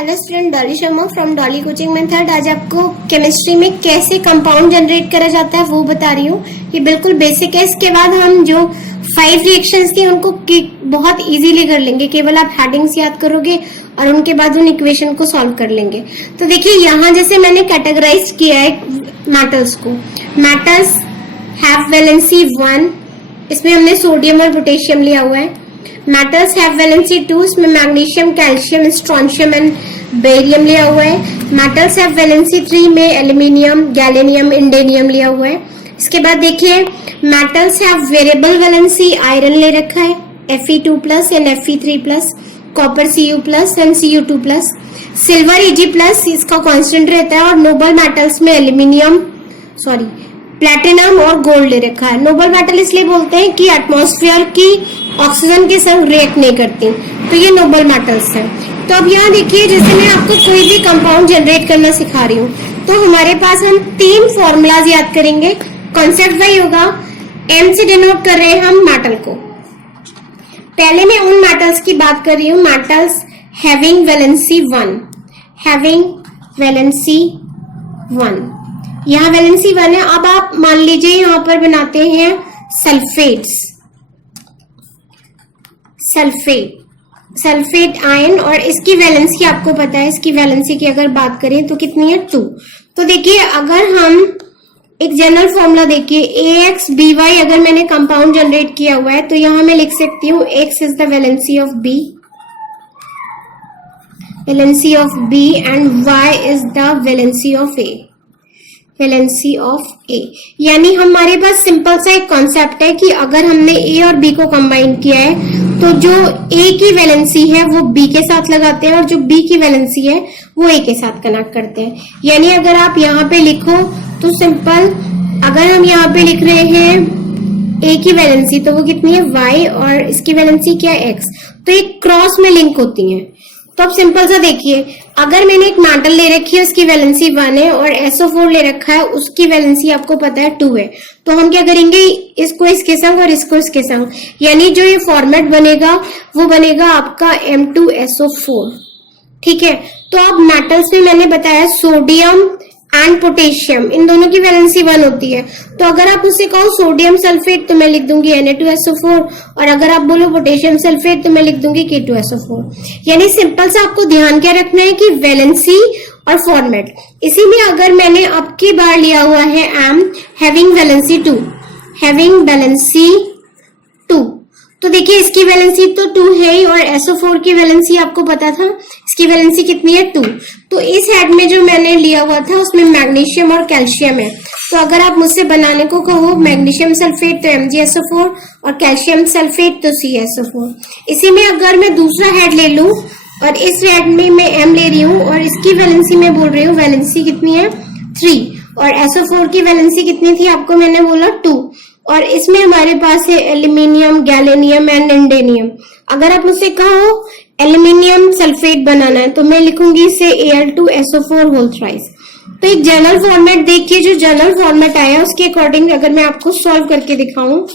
Hello student, Dolly Sharma from Dolly coaching method. आज आपको chemistry में कैसे कंपाउंड जनरेट करा जाता है वो बता रही हूँ। ये बिल्कुल बेसिक है। इसके बाद हम जो 5 रिएक्शंस थी उनको बहुत इजीली कर लेंगे। केवल आप हेडिंग्स याद करोगे और उनके बाद उन इक्वेशन को सॉल्व कर लेंगे। तो देखिए यहाँ जैसे मैंने कैटेगराइज किया है मेटल्स को। मेटल्स हैव वैलेंसी 1, इसमें हमने सोडियम और पोटेशियम लिया हुआ है। मेटल्स हैव वैलेंसी 2, इसमें magnesium, calcium, strontium and barium लिया हुआ है। मेटल्स हैव वैलेंसी 3 में एल्यूमिनियम, गैलेनियम, इंडेनियम लिया हुआ है। इसके बाद देखिए metals have variable valency, iron ले रखा है Fe2+ and Fe3+, copper Cu+ and Cu2+, silver Ag+, इसका कांस्टेंट रहता है। और नोबल मेटल्स में प्लैटिनम और गोल्ड ले रखा है। नोबल मेटल इसलिए बोलते हैं कि एटमॉस्फेयर की ऑक्सीजन के संग रिएक्ट नहीं करती, तो ये नोबल मेटल्स है। तो अब यहाँ देखिए जैसे मैं आपको कोई भी कंपाउंड जनरेट करना सिखा रही हूँ, तो हमारे पास हम 3 फॉर्मूलाज याद करेंगे। कॉन्सेप्ट वही होगा, M से डिनोट कर रहे हैं हम मेटल को। पहले मैं उन मेटल्स की बात कर रही हूँ, metals having valency 1, having valency 1, यहाँ वैलेंसी 1 है। अब आप मान लीजिए यहाँ पर बनाते हैं सल्फेट आयन, और इसकी वैलेंसी आपको पता है। इसकी वैलेंसी की अगर बात करें तो कितनी है, 2। तो देखिए अगर हम एक जनरल फॉर्मूला देखिए, AXBY अगर मैंने कंपाउंड जनरेट किया हुआ है तो यहां मैं लिख सकती हूँ X is the valency of B and Y is the valency of A। यानी हमारे पास सिंपल सा एक कॉन्सेप्ट है कि अगर हमने A और B को कंबाइन किया है तो जो A की वैलेंसी है वो B के साथ लगाते हैं और जो B की वैलेंसी है वो A के साथ कनेक्ट करते हैं। यानी अगर आप यहाँ पे लिखो तो सिंपल, अगर हम यहाँ पे लिख रहे हैं A की वैलेंसी तो वो कितनी है Y, और इसकी वैलेंसी क्या है X, तो एक क्रॉस में लिंक होती है। तो अब सिंपल सा देखिए, अगर मैंने एक मेटल ले रखी है उसकी वैलेंसी 1 है और SO4 ले रखा है उसकी वैलेंसी आपको पता है 2 है, तो हम क्या करेंगे, इसको इसके संग और इसको इसके संग, यानी जो ये फॉर्मेट बनेगा वो बनेगा आपका M2SO4। ठीक है। तो अब मेटल्स में मैंने बताया सोडियम एंड पोटेशियम, इन दोनों की वैलेंसी 1 होती है। तो अगर आप उससे कहो सोडियम सल्फेट तो मैं लिख दूंगी Na2SO4, और अगर आप बोलो पोटेशियम सल्फेट तो मैं लिख दूंगी K2SO4। यानी सिंपल सा आपको ध्यान क्या रखना है कि वैलेंसी और फॉर्मेट। इसी में अगर मैंने अब की बार लिया हुआ है M हैविंग वैलेंसी 2, तो देखिए इसकी वैलेंसी तो 2 है ही, और SO4 की वैलेंसी आपको पता था, इसकी वैलेंसी कितनी है 2। तो इस हेड में जो मैंने लिया हुआ था उसमें मैग्नीशियम और कैल्शियम है। तो अगर आप मुझसे बनाने को कहो मैग्नीशियम सल्फेट तो MgSO4 और कैल्शियम सल्फेट तो CSO4। इसी में अगर मैं दूसरा हेड ले लूं और इस हेड में मैं M ले रही हूँ और इसकी वैलेंसी में बोल रही हूँ, वैलेंसी कितनी है 3, और SO4 की वैलेंसी कितनी थी आपको मैंने बोला 2, और इसमें हमारे पास है एल्यूमिनियम, गैलेनियम एंड इंडेनियम। अगर आप मुझसे कहो एल्यूमिनियम सल्फेट बनाना है तो मैं लिखूंगी इसे Al2SO4 होल थ्राइस। तो एक जनरल फॉर्मेट देखिए, जो जनरल फॉर्मेट आया उसके अकॉर्डिंग अगर मैं आपको सॉल्व करके दिखाऊं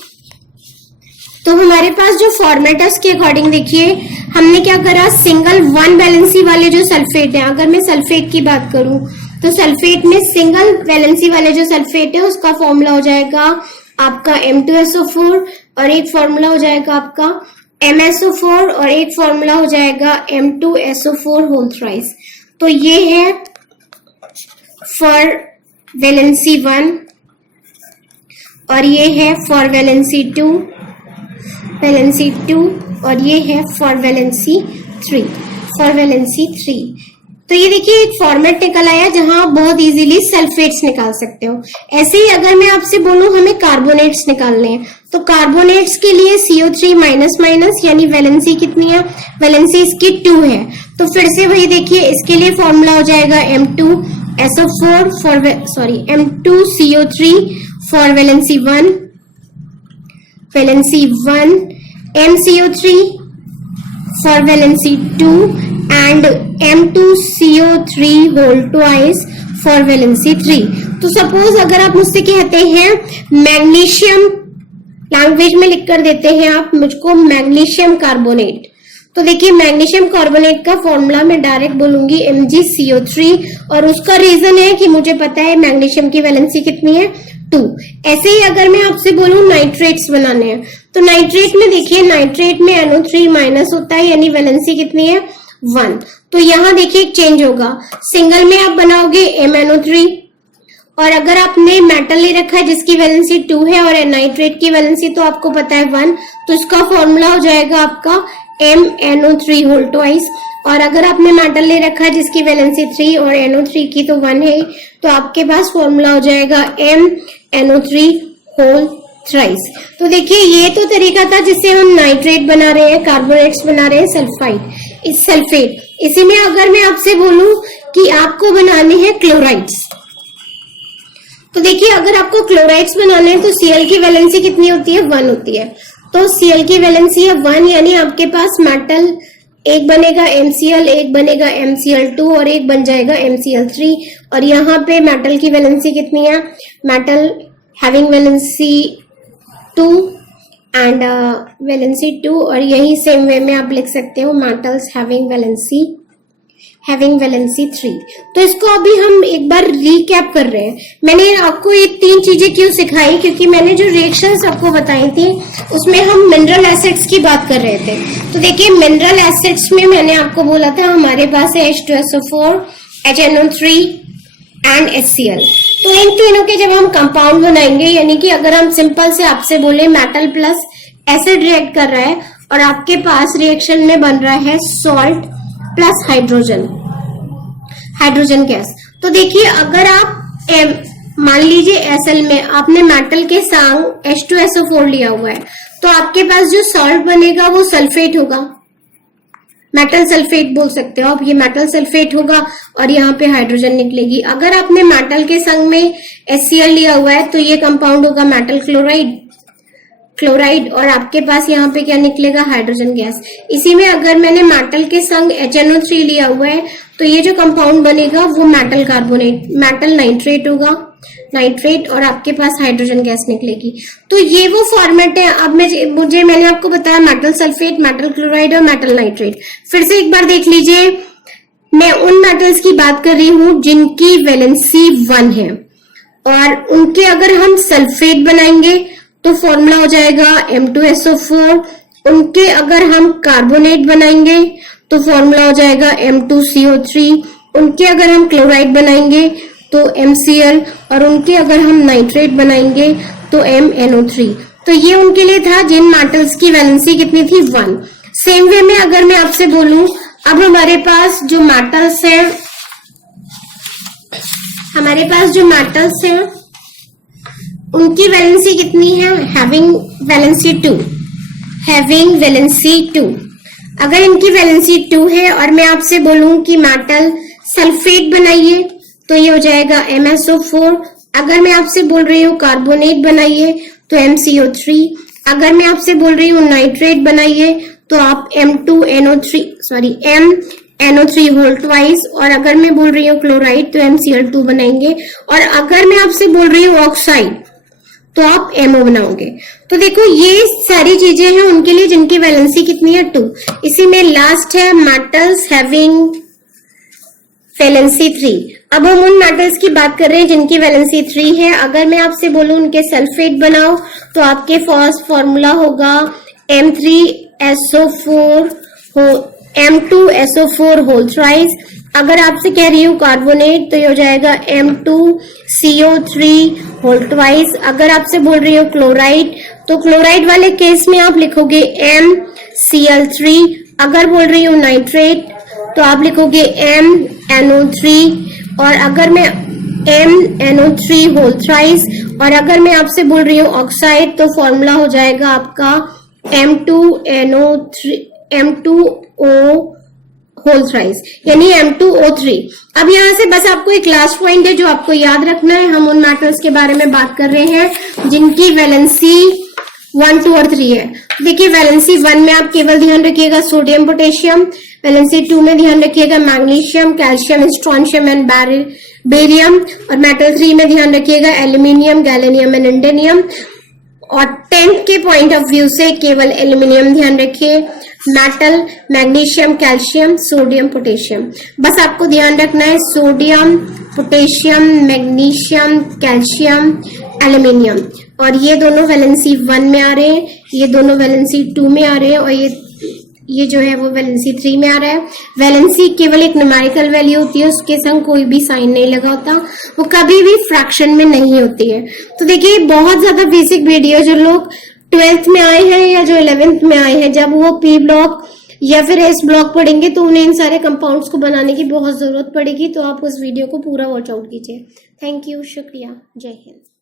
तो हमारे पास जो फॉर्मेट है उसके अकॉर्डिंग देखिए हमने क्या करा, सिंगल 1 वैलेंसी वाले जो सल्फेट है, अगर मैं सल्फेट की बात करूं तो सल्फेट में सिंगल वैलेंसी वाले जो सल्फेट है उसका फॉर्मूला हो जाएगा आपका M2SO4, और एक फॉर्मूला हो जाएगा आपका MSO4, और एक फॉर्मूला हो जाएगा M2SO4 होल थ्राइस। तो ये है फॉर वैलेंसी 1 और ये है फॉर वैलेंसी 2, और ये है फॉर वैलेंसी 3। तो ये देखिए एक फॉर्मेट निकल आया जहां आप बहुत इजीली सल्फेट्स निकाल सकते हो। ऐसे ही अगर मैं आपसे बोलूं हमें कार्बोनेट्स निकालने हैं तो कार्बोनेट्स के लिए CO3 यानी वैलेंसी कितनी है, वैलेंसी इसकी 2 है। तो फिर से वही देखिए, इसके लिए फॉर्मूला हो जाएगा M2CO3 for valency 1, MCO3 for valency 2 and M2CO3 whole twice for valency 3। तो सपोज अगर आप मुझसे कहते हैं मैग्नीशियम, लैंग्वेज में लिख कर देते हैं आप मुझको मैग्नीशियम कार्बोनेट, तो देखिए मैग्नीशियम कार्बोनेट का फॉर्मूला मैं डायरेक्ट बोलूंगी MgCO3 और उसका रीजन है कि मुझे पता है मैग्नीशियम की वैलेंसी कितनी है 2। ऐसे ही अगर मैं आपसे बोलूं नाइट्रेट्स बनाने हैं तो नाइट्रेट में देखिए नाइट्रेट में NO3 माइनस होता है यानी वैलेंसी कितनी है 1। तो यहाँ देखिए एक चेंज होगा, सिंगल में आप बनाओगे MnO3 और अगर आपने मेटल ले रखा है जिसकी वैलेंसी 2 है और नाइट्रेट की वैलेंसी तो आपको पता है 1, तो इसका फॉर्मूला हो जाएगा आपका MnO3 होल ट्वाइस। और अगर आपने मेटल ले रखा है जिसकी वैलेंसी 3 और NO3 की तो 1 है, तो आपके पास फॉर्मूला हो जाएगा MnO3 होल थ्राइस। तो देखिए ये तो तरीका था जिससे हम नाइट्रेट बना रहे हैं, कार्बोनेट्स बना रहे हैं, सल्फेट। इसी में अगर मैं आपसे बोलूं कि आपको बनाने हैं क्लोराइड्स, तो देखिए अगर आपको क्लोराइड्स बनाने हैं तो Cl की वैलेंसी कितनी होती है 1 होती है। तो Cl की वैलेंसी है 1 यानी आपके पास मेटल एक बनेगा MCl, एक बनेगा MCl2 और एक बन जाएगा MCl3। और यहाँ पे मेटल की वैलेंसी कितनी है, metal having valency 2 and valency 2 और यही सेम वे में आप लिख सकते हो मेटल्स हैविंग वैलेंसी 3। तो इसको अभी हम एक बार रिकैप कर रहे हैं। मैंने आपको ये 3 चीजें क्यों सिखाई, क्योंकि मैंने जो रिएक्शंस आपको बताई थी उसमें हम मिनरल एसिड्स की बात कर रहे थे। तो देखिए मिनरल एसिड्स में मैंने आपको बोला था हमारे पास है H2SO4, HNO3 एंड HCl। तो इन तीनों के जब हम कंपाउंड बनाएंगे, यानी कि अगर हम सिंपल से आपसे बोले मेटल प्लस एसिड रिएक्ट कर रहा है और आपके पास रिएक्शन में बन रहा है सॉल्ट प्लस हाइड्रोजन गैस। तो देखिए अगर आप मान लीजिए एसएल में आपने मेटल के संग H2SO4 लिया हुआ है तो आपके पास जो सॉल्ट बनेगा वो सल्फेट होगा, मेटल सल्फेट बोल सकते हो आप, ये मेटल सल्फेट होगा और यहाँ पे हाइड्रोजन निकलेगी। अगर आपने मेटल के संग में HCl लिया हुआ है तो ये कंपाउंड होगा मेटल क्लोराइड और आपके पास यहाँ पे क्या निकलेगा, हाइड्रोजन गैस। इसी में अगर मैंने मेटल के संग HNO3 लिया हुआ है तो ये जो कंपाउंड बनेगा वो मेटल नाइट्रेट होगा, नाइट्रेट और आपके पास हाइड्रोजन गैस निकलेगी। तो ये वो फॉर्मेट है। अब मैंने आपको बताया मेटल सल्फेट, मेटल क्लोराइड और मेटल नाइट्रेट। फिर से एक बार देख लीजिए, मैं उन मेटल्स की बात कर रही हूं जिनकी वैलेंसी 1 है और उनके अगर हम सल्फेट बनाएंगे तो फॉर्मूला हो जाएगा M2SO4। उनके अगर हम कार्बोनेट बनाएंगे तो फॉर्मूला हो जाएगा M2CO3। उनके अगर हम क्लोराइड बनाएंगे तो MCl और उनके अगर हम नाइट्रेट बनाएंगे तो MnO3। तो ये उनके लिए था जिन मेटल्स की वैलेंसी कितनी थी 1। सेम वे में अगर मैं आपसे बोलूं, अब हमारे पास जो मेटल्स हैं उनकी वैलेंसी कितनी है, हैविंग वैलेंसी 2। अगर इनकी वैलेंसी 2 है और मैं आपसे बोलूं कि मेटल सल्फेट बनाइए तो ये हो जाएगा MsO4। अगर मैं आपसे बोल रही हूँ कार्बोनेट बनाइए तो MCO3। अगर मैं आपसे बोल रही हूँ नाइट्रेट बनाइए तो आप MnO3 होल ट्वाइस। और अगर मैं बोल रही हूँ क्लोराइड तो MCl2 बनाएंगे। और अगर मैं आपसे बोल रही हूँ ऑक्साइड तो आप MO बनाओगे। तो देखो ये सारी चीजें हैं उनके लिए जिनकी वैलेंसी कितनी है 2। इसी में लास्ट है मेटल्स हैविंग वैलेंसी 3। अब हम उन मेटल्स की बात कर रहे हैं जिनकी वैलेंसी 3 है। अगर मैं आपसे बोलूं उनके सल्फेट बनाओ तो आपके फर्स्ट फॉर्मूला होगा M2SO4 होल थ्राइस। अगर आपसे कह रही हूँ कार्बोनेट तो ये हो जाएगा M2CO3 होल ट्वाइस। अगर आपसे बोल रही हूँ क्लोराइड तो क्लोराइड वाले केस में आप लिखोगे MCl3। अगर बोल रही हूँ नाइट्रेट तो आप लिखोगे MnO3। और अगर मैं MnO3 होल थ्राइस और अगर मैं आपसे बोल रही हूँ ऑक्साइड तो फॉर्मूला हो जाएगा आपका M2O होल थ्राइस यानी M2O3। अब यहाँ से बस आपको एक लास्ट पॉइंट है जो आपको याद रखना है। हम उन मेटल्स के बारे में बात कर रहे हैं जिनकी वैलेंसी 1, 2 और 3 है। देखिए वैलेंसी 1 में आप केवल ध्यान रखिएगा सोडियम पोटेशियम, वैलेंसी 2 में ध्यान रखिएगा magnesium, calcium, strontium and barium. और मेटल 3 में ध्यान रखिएगा एल्यूमिनियम, गैलेनियम एंड इंडेनियम। और 10th के पॉइंट ऑफ व्यू से केवल एल्यूमिनियम ध्यान रखिए। Metal, magnesium, calcium, sodium, potassium. बस आपको ध्यान रखना है sodium, potassium, magnesium, calcium, aluminium, और ये दोनों वैलेंसी 1 में आ रहे हैं, ये दोनों वैलेंसी 2 में आ रहे हैं, और ये जो है वो वैलेंसी 3 में आ रहा है। वैलेंसी केवल एक न्यूमेरिकल वैल्यू होती है, उसके संग कोई भी साइन नहीं लगा होता, वो कभी भी फ्रैक्शन में नहीं होती है। तो देखिए बहुत ज्यादा बेसिक वीडियो, जो लोग 12th में आए हैं या जो 11th में आए हैं, जब वो पी ब्लॉक या फिर एस ब्लॉक पढ़ेंगे तो उन्हें इन सारे कंपाउंड्स को बनाने की बहुत जरूरत पड़ेगी। तो आप उस वीडियो को पूरा वॉच आउट कीजिए। थैंक यू, शुक्रिया, जय हिंद।